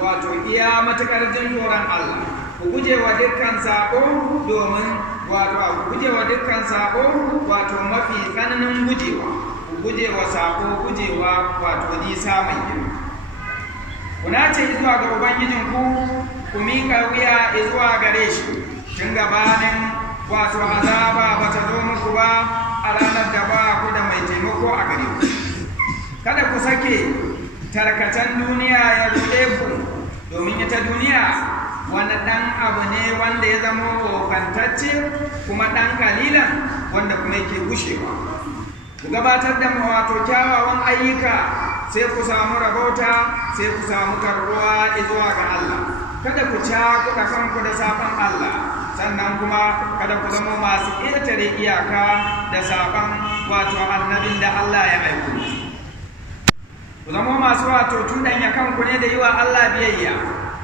wato iya matukar jin tsoron Allah ku guje wa dukkan sako domin wato ku guje wa dukkan sako wato mafi tsananin gujewa ku guje wa sako gujewa wato nisa mai girma kuna ce zuwa ga ubangijinku ku miƙa wuya zuwa gare shi tun gabanin wato azaba ba ta zo muku ba a ranar da ba ku da mai taimako a gare ku kada ku sake tarkacen duniya ya ruɗe ku domin ita duniya wani ɗan abu ne wanda ya zama wofantacce kuma ɗan kalilan wanda kuma yake gushewa ku gabatar da wato kyawawan ayyuka sai ku samu rabauta sai ku samu karbuwa zuwa ga Allah kada ku cakuɗa kanku da saban Allah sannan kuma kada ku zama masu ƙetare iyaka da saban wato annabin da Allah ya aiko ku zama masu wato cuɗanya kanku ne da yi wa Allah biyayya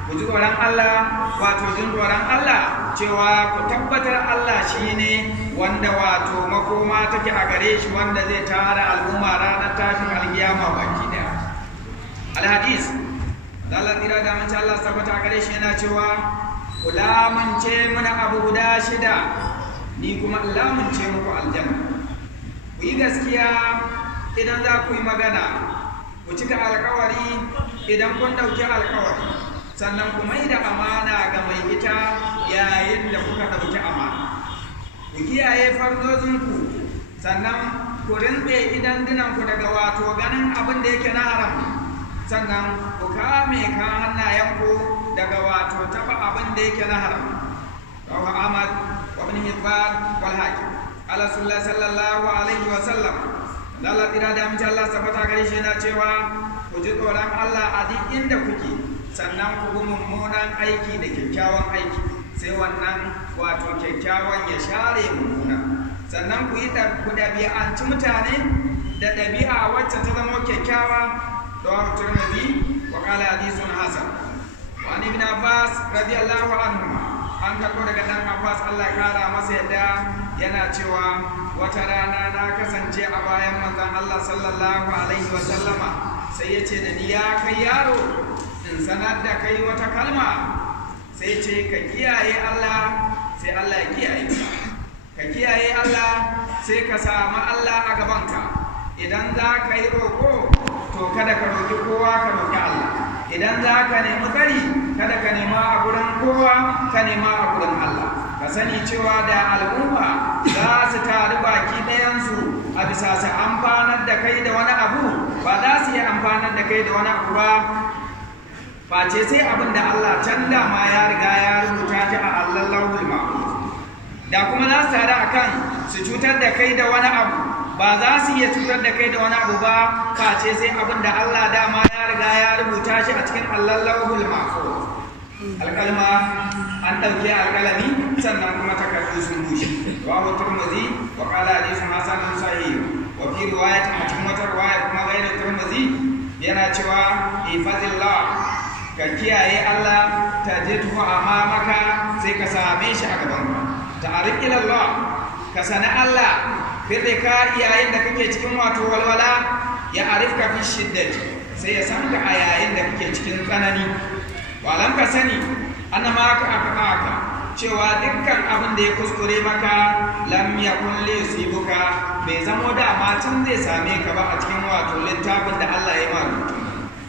ku ji tsoron Allah wato jin tsoron Allah cewa ku tabbatar Allah shi ne wanda wato makoma take a gare shi wanda zai tara al'umma ranar tashin alkiyama baki daya alhadis da Allah tira da mace Allah tabbata a gare shi yana cewa ku lamunce mana abu guda 6 ni kuma lamunce muku aljanna ku yi gaskiya idan za ku yi magana ku cika alkawari idan kun ɗauki alkawari sannan ku mai da amana ga mai ita yayin da kuka ɗauki amana ku kiyaye fardozinku sannan ku rinɗe idan dinanku daga wato ganin abin da yake na haram sannan ku kame kan hannayenku daga wato taɓa abin da yake na haram rawa Ahmad wa ibn Hibban wal Hakim ala sallallahu alaihi wa sallam Allah tira da amince Allah sabata gare shi yana cewa ku ji tsoron Allah a duk inda kuke sannan ku bi mummunan aiki da kyakkyawan aiki sai wannan wato kyakkyawan ya share mummuna sannan ku yi ku ɗabi'anci mutane da ɗabi'a wacce ta zama kyakkyawa rawahu Tirmidhi wa qala hadithun hasan wa ibn Abbas radiyallahu anhu an karɓo daga dan Abbas Allah ya kara masa yadda yana cewa wata rana na kasance a bayan manzon Allah sallallahu alaihi wa sallama sai ya ce da ni ya kai yaro in sanar da kai wata kalma sai ce ka kiyaye Allah sai Allah ya kiyaye ka kiyaye Allah sai ka samu Allah a gabanka idan za ka yi roƙo to kada ka roƙi kowa ka roƙi Allah idan za ka nemi tsari kada ka nema a gurin kowa ka nema a gurin Allah ka sani cewa da al'umma za su taru baki ɗayansu a bisa su amfanar da kai da wani abu ba za su yi amfanar da kai da wani abu ba face sai abin da Allah can dama ya riga ya rubuta shi a Allahul Mahfuz da kuma za su taru akan su cutar da kai da wani abu ba za su iya cutar da kai da wani abu ba face sai abin da Allah dama ya riga ya rubuta shi a cikin Allahul Mahfuz alƙalma an ɗauke alƙalami sannan kuma takardu sun bushe wa Tirmidhi wa qala hadithun hasanun sahih wa fi riwayat a cikin wata riwaya kuma ghayr Tirmidhi yana cewa ifadillah ka kiyaye Allah tajidhu amamaka sai ka same shi a gaban ka ta'arif ila Allah ka sani Allah firka yayin da kake cikin wato walwala ya arifka fi shiddati sai ya san ka a yayin da kake cikin tsanani walam ka sani annama aka cewa dukkan abin da ya kuskure maka lam yakun li yusibuka bai zamo da macin zai same ka ba a cikin wato littafin da Allah ya marubuta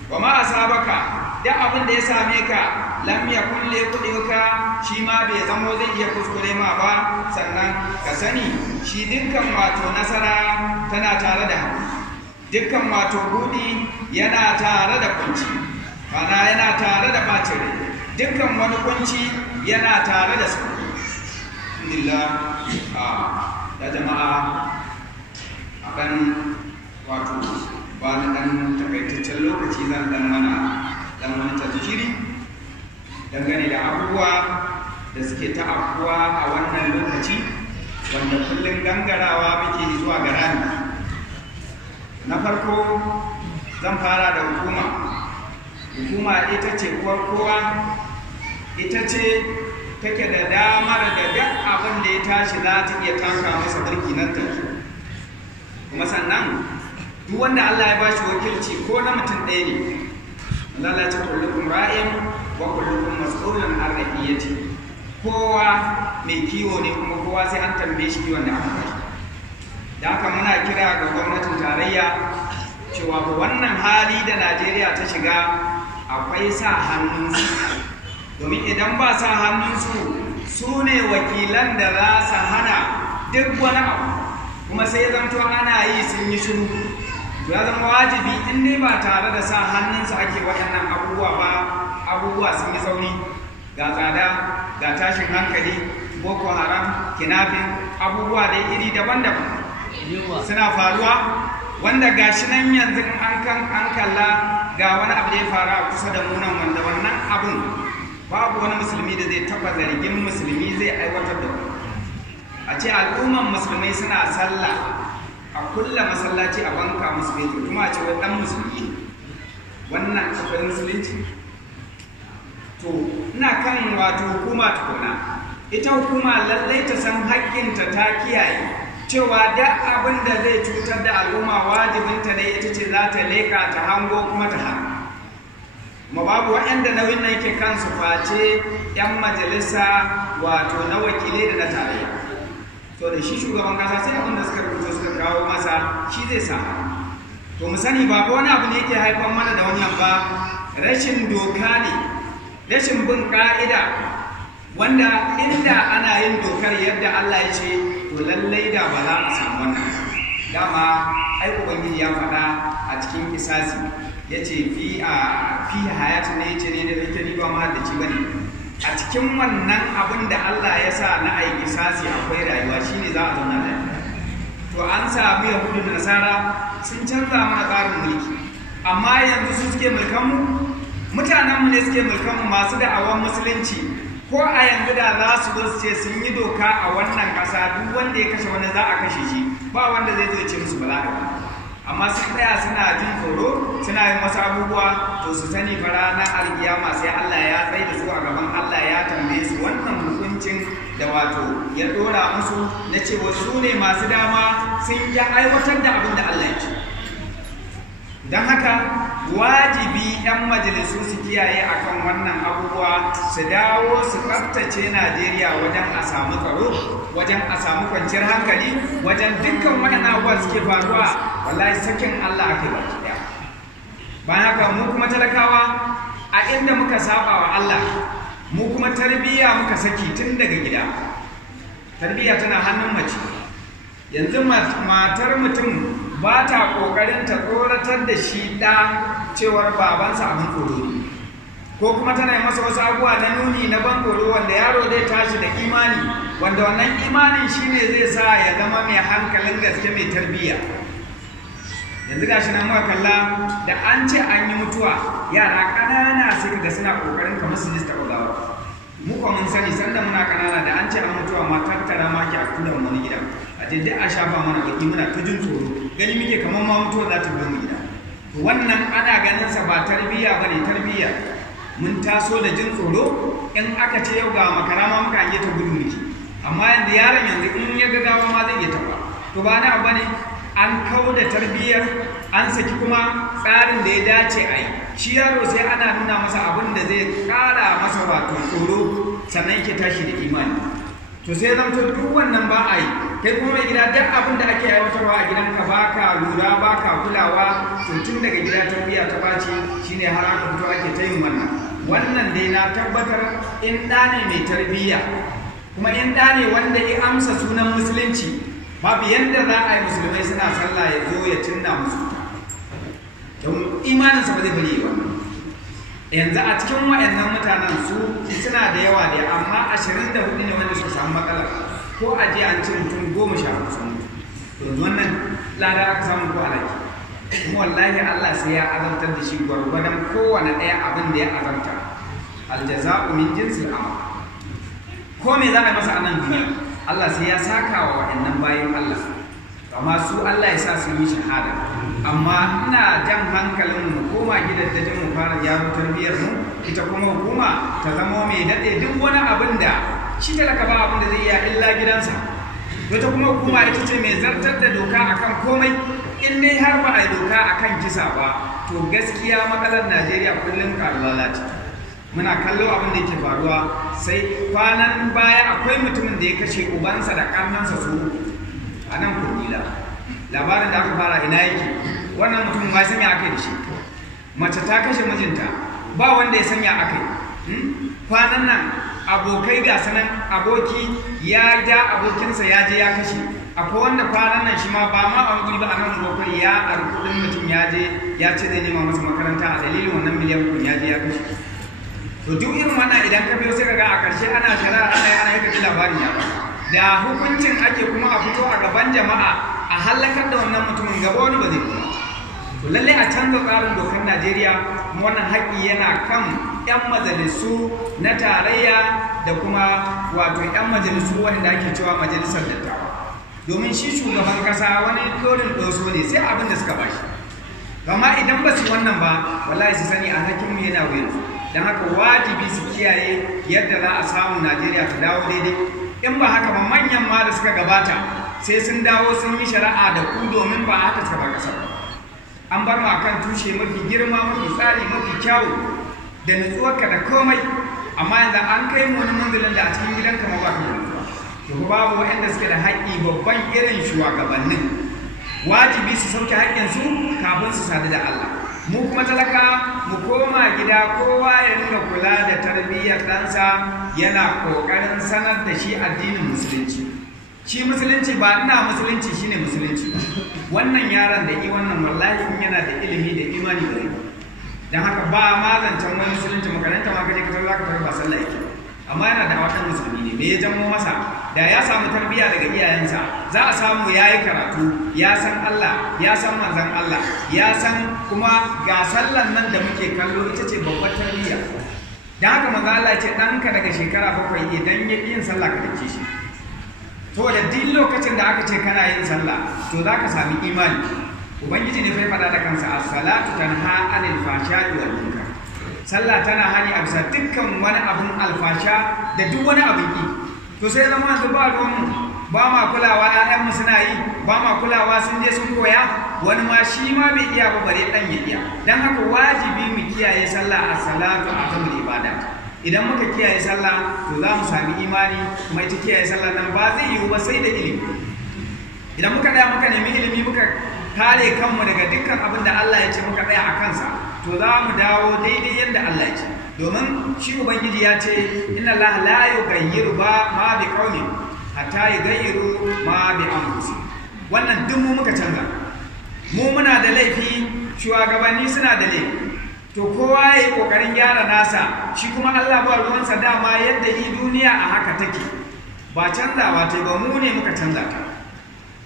wa ma asabaka da abin da ya same ka lam yakun li yuqdika shi ma bai zamo zai iya kuskure ma ba sannan ka sani shi dukkan wato nasara tana tare da dukkan wato budi yana tare da kunci bana yana tare da bacin rai dukkan wani kunci yana tare da su alhamdulillah da jama'a akan wato ba na dan takaitaccen lokaci zan dan mana dan wani tafsiri dangane da abubuwa da suke ta afkuwa a wannan lokaci wanda kullum gangarawa muke zuwa ga rami na farko zan fara da hukuma ita ce uwar kowa ita ce take da damar da duk abin da ya tashi za ta iya taka masa birki nan take kuma sannan duk wanda Allah ya ba shi wakilci ko na mutum ɗaya ne Allah ya ce kullukum ra'in wa kullukum mas'ulun an ra'iyati. Kowa mai kiwo ne kuma kowa sai an tambaye shi kiwon da aka bashi. Da haka muna kira ga gwamnatin tarayya cewa ba wannan hali da Najeriya ta shiga akwai sa hannunsu, domin idan ba sa hannunsu su ne wakilan da za su hana duk wani abu, kuma sai ya zanto ana yi sun yi shiru. Ya zama wajibi in dai ba tare da sa hannunsu ake waɗannan abubuwa ba, abubuwa sun yi tsauri, ga tsada, ga tashin hankali, boko haram, kinafin, abubuwa da iri daban-daban suna faruwa, wanda gashi nan yanzu an kalla ga wani abu da ya faru a kusa da munan, wanda wannan abun babu wani musulmi da zai taba zargin musulmi zai aiwatar da wani. A ce al'umman musulmai suna sallah a kulla masallaci a banka musu fetur, kuma a ce wai dan musulmi, wannan akwai musulunci? To ina kan wato hukuma tukuna, ita hukuma lallai ta san haƙƙinta ta kiyaye cewa duk abin da zai cutar da al'umma wajibinta ne ita ce za ta leƙa ta hango kuma ta hana. Ma babu waɗanda nauyin nan yake kansu face 'yan majalisa wato na wakilai da na tarayya. To da shi shugaban kasa sai abin da suka rubuta suka kawo masa shi zai sa. To mu sani ba wani abu ne yake haifar mana da wannan ba, rashin doka ne, rashin bin ka'ida, wanda inda ana yin dokar yadda Allah ya ce to lallai da ba za a samu wannan. Dama ai ubangiji ya faɗa a cikin kisasi ya ce fi hayatu ne ce ne da yake ni ba ma da ci bane. A cikin wannan abin da Allah ya sa na ai kisasi akwai rayuwa, shine za a zauna lafiya. To an samu Yahudu da Nasara sun canza mana tsarin mulki, amma yanzu su suke mulkanmu, mutanenmu ne suke mulkanmu masu da'awan musulunci. Ko a yanzu da za su zo su ce sun yi doka a wannan ƙasa duk wanda ya kashe wani za a kashe shi, ba wanda zai zo ce musu ba za a ba. Amma sun tsaya suna jin tsoro, suna yin wasu abubuwa, to su sani fa ranar alkiyama sai Allah ya tsaye da su a gaban Allah ya tambaye su wannan hukuncin da wato ya dora musu na cewa su ne masu dama sun yi aiwatar da abin da Allah ya ce. Don haka wajibi 'yan majalisu su kiyaye akan wannan abubuwa, su dawo su tsaftace Najeriya wajen a samu tsaro, wajen a samu kwanciyar hankali, wajen dukkan waɗannan abubuwa suke faruwa, wallahi sakin Allah ake baki ɗaya. Bayan haka mu kuma talakawa a inda muka saba wa Allah, mu kuma tarbiyya muka saki tun daga gida. Tarbiyya tana hannun mace. Yanzu matar mutum ba ta ƙoƙarin ta tsoratar da shi ɗa cewar babansa abin tsoro ne, ko kuma tana yi masa wasu abubuwa na nuni na ban tsoro wanda yaro zai tashi da imani, wanda wannan imanin shine zai sa ya zama mai hankalin gaske mai tarbiyya. Yanzu gashi nan muka kalla da an ce an yi mutuwa, yara ƙanana sai kaga suna ƙoƙarin kamar su ji ta gawa. Mu kuma mun sani sanda muna ƙanana da an ce an mutuwa ma tattara ma ke a kula wani gida, a je duk a shafa mana baki muna ta jin tsoro, gani muke kamar ma mutuwa za ta mu gida. Wannan ana ganin sa ba tarbiyya bane, tarbiyya mun taso da jin tsoro, in aka ce yau ga makara ma muka yi ta gudu muke, amma yanzu yaron yanzu in ya ga gawa ma zai iya taba. To ba na bane, an kawo da tarbiyyar, an saki kuma tsarin da ya dace a yi. Shi yaro sai ana nuna masa abin da zai kara masa wato tsoro, sannan yake tashi da imani. To sai zamto duk wannan ba a yi, kai kuma mai gida duk abin da ake aiwatarwa a gidanka ba ka lura, ba ka kulawa, to tun daga gida tarbiyya ta bace, shine har aka fito ake ta yin wannan. Wannan dai na tabbatar in ɗa ne mai tarbiyya, kuma in ɗa ne wanda ya amsa sunan musulunci, babu yadda za a yi musulmai suna sallah ya zo ya cinna musu, don imaninsa ba zai bari ba. Yanzu a cikin waɗannan mutanen suna da yawa da amma 24 ne wanda suka samu matsala, ko a je an ce mutum 10 sun mutu. Yanzu wannan lada aka samu ko alaki, kuma wallahi Allah sai ya azantar da shi gwargwadon kowane ɗaya abin da ya azanta. Aljaza'u min jinsil amal. Ko me za a masa a nan duniya, Allah sai ya saka wa waɗannan bayan Allah. Amma su Allah ya sa su yi shahada. Amma ina jan hankalin mu koma gidajen mu fara gyaro tarbiyyar mu, ita kuma hukuma ta zama mai daɗe duk wani abin da shi talaka ba abin da zai iya illa gidansa. wata kuma hukuma ita ce mai zartar da doka akan komai. In dai har ba a yi doka akan kisa ba, to gaskiya matsalar Najeriya kullum karuwa lati. Muna kallo abin da yake faruwa, sai kwanan baya akwai mutumin da ya kashe ubansa da kannansa su a nan Kundila. Labarin da aka fara ina yake, wannan mutumin ba sanya aka yi da shi. Mace ta kashe mijinta, ba wanda ya sanya aka yi. Kwanan nan abokai ga sanan, aboki ya ja abokinsa ya je ya kashe. Akwai wanda kwanan nan shi ma ba ma an guri ba a nan bakwai ya kudin mutum ya je ya ce zai nema masa makaranta a dalilin wannan miliyan kun ya je ya kashe. To duk irin wannan idan ka biyo sai ka ga a ƙarshe ana shari'a ana yi kaji labarin ya ba. Da hukuncin ake kuma a fito a gaban jama'a a halakar da wannan mutumin gaba wani ba zai kuma. To lallai a canza tsarin dokar Najeriya kuma wannan haƙƙi yana kan 'yan majalisu na tarayya da kuma wato 'yan majalisu wanda ake cewa majalisar dattawa. Domin shi shugaban kasa wani dorin doso ne sai abin da suka bashi. Amma idan ba su wannan ba, wallahi su sani a hakinmu yana wuyan. Don haka wajibi su kiyaye yadda za a samu Najeriya ta dawo daidai. In ba haka ba manyan ma da suka gabata sai sun dawo sun yi shari'a da ku domin ba haka suka bar kasar. An bar mu akan tushe mafi girma, mafi tsari, mafi kyawu da nutsuwarka da komai. Amma yanzu an kai mu wani manzilin da a cikin gidanka ma ba ka da nutsuwa. To babu waɗanda suke da haƙƙi babban irin shugabannin. Wajibi su sauke haƙƙinsu kafin su sadu da Allah. Mu kuma talaka mu koma gida kowa ya rinka kula da tarbiyyar ɗansa yana ƙoƙarin sanar da shi addinin musulunci. Shi musulunci ba ina musulunci shine musulunci. Wannan yaron da yi wannan wallahi in yana da ilimi da imani da rai. Don haka ba ma zancen wani musulunci makaranta ma kaje ka za ka tarar ba sallah yake. Amma yana da watan musulmi ne, me ya jango masa? Da ya samu tarbiyya daga iyayensa, za a samu ya yi karatu, ya san Allah, ya san manzan Allah, ya san kuma ga sallan nan da muke kallo ita ce babbar tarbiyya. Don haka manzan Allah ce ɗanka daga shekara 7 idan ya yin sallah ka dake shi. To da duk lokacin da aka ce kana yin sallah, to za ka sami imani. Ubangiji ne fai faɗa da kansa, as-salatu tanha anil fahsha'i wal munkar. Sallah tana hani a bisa dukkan wani abun alfasha da duk wani abin ki. To sai zama yanzu ba ruwanmu, ba ma kulawa ‘ya'yanmu suna yi, ba ma kulawa sun je sun koya, wani ma shi ma bai iya ba bare ɗan ya iya. Don haka wajibi mu kiyaye sallah a salatu a kan ibada. Idan muka kiyaye sallah to za mu sami imani, kuma ita kiyaye sallah nan ba zai yiwu ba sai da ilimi. Idan muka tsaya muka nemi ilimi muka kare kanmu daga dukkan abin da Allah ya ce muka tsaya a kansa, to za mu dawo daidai yadda Allah ya ce. Domin shi Ubangiji ya ce inna Allah la yughayyiru ma bi qaumin hatta yughayyiru ma bi anfusihim. Wannan duk mu muka canza. Mu muna da laifi, shugabanni suna da laifi. To kowa ya yi kokarin gyara nasa, shi kuma Allah ba ruwansa dama yadda yi duniya a haka take. Ba canzawa ta ba, mu ne muka canza ta.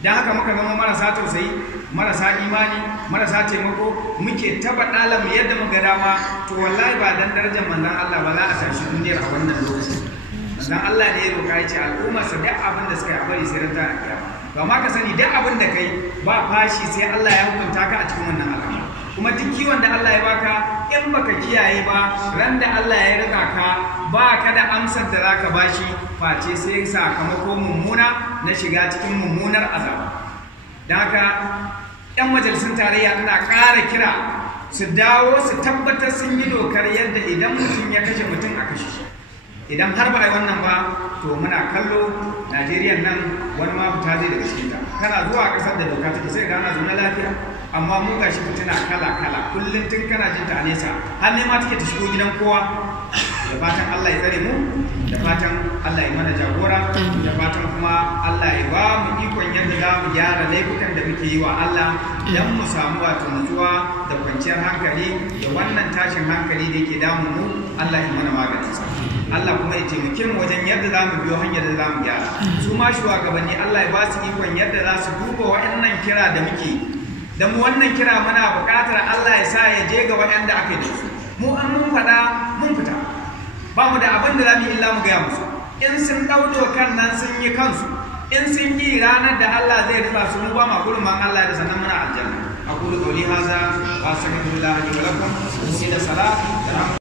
Don haka muka zama marasa tausayi, marasa imani, marasa taimako, muke taba ɗalanmu yadda muka dama. To wallahi ba dan darajar manzon Allah ba za a tashi duniyar a wannan lokacin. Manzon Allah ne ya roƙa ya ce al'ummarsa duk abin da suka yi a bari sai ran ta kiyama. Ba ma ka sani duk abin da kai ba fashi sai Allah ya hukunta ka a cikin wannan al'amari. Kuma duk kiwon da Allah ya baka in baka kiyaye ba, ran da Allah ya rika ka ba ka da amsar da zaka bashi face sai sakamako mummuna na shiga cikin mummunar azaba. Da haka 'yan majalisun tarayya ana ƙara kira su dawo su tabbatar sun yi dokar yadda idan mutum ya kashe mutum a kashe shi. Idan har ba a yi wannan ba, to muna kallo Najeriya nan wani ma fita zai daga cikinta. Kana zuwa ƙasar da doka take sai gana zaune lafiya, amma mu gashi fitina kala-kala kullum tun kana jin ta a nesa har ne ma take ta shigo gidan kowa. Da fatan Allah ya tsare mu, da fatan Allah ya mana jagora, da fatan kuma Allah ya ba mu ikon yadda za mu gyara laifukan da muke yi wa Allah don mu samu wato nutsuwa da kwanciyar hankali da wannan tashin hankali da yake damu mu. Allah ya mana maganinsa. Allah kuma ya taimake mu wajen yadda za mu biyo hanyar da za mu gyara. Su ma shugabanni Allah ya ba su ikon yadda za su duba waɗannan kira da muke. Da mu wannan kira muna buƙatar Allah ya sa ya je ga waɗanda aka yi da su. Mu an mun faɗa mun fita. Ba mu da abin da za mu yi illa mu gaya musu. In sun ɗau dokan nan sun yi kansu. In sun yi ranar da Allah zai rufa su mu ba ma gurman Allah da sannan muna aljanna. Aqulu qawli hadha wa astaghfirullah li wa lakum. Ina salat.